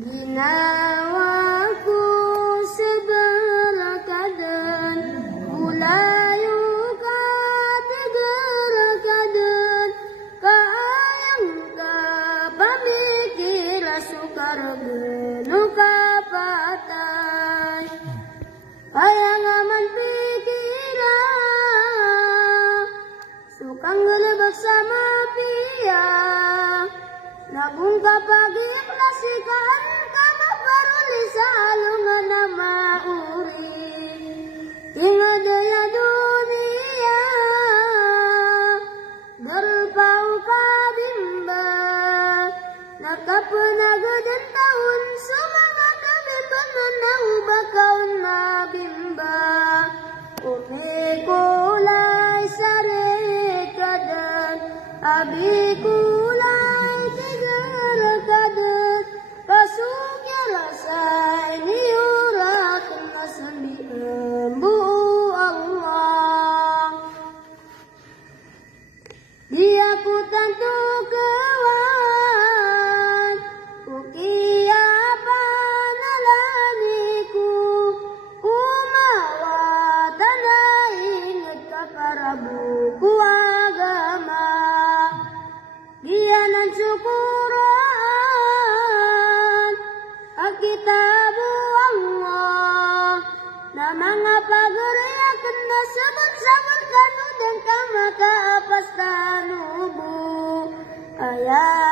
Ginawaku seberakadan, bulayu ka tegerakadan, kaayang ka pamikira sukar gelu ka patay. Ayang aman pikiran, sukang gelebak sama pia. Nabung kapag ikhlasikan ka maparuli sa alungan na mauri. Tingadaya dunia, gerpau ka bimba. Nakapanagadan taon, sumangat kami pananaw bakaon mabimba. Umikulay sa rekadan, abikulay tegerakadan, pasukya rasay niurat na sambihan buo Allah. Di aku tantu kawan, ukiya panalaniku, umawatan na ingat ka para buku agama. Gianan syukuran, akitabu Allah, na mga pagariakan na sabot-sabot kanu dan kama kaapas tanubu. Ayah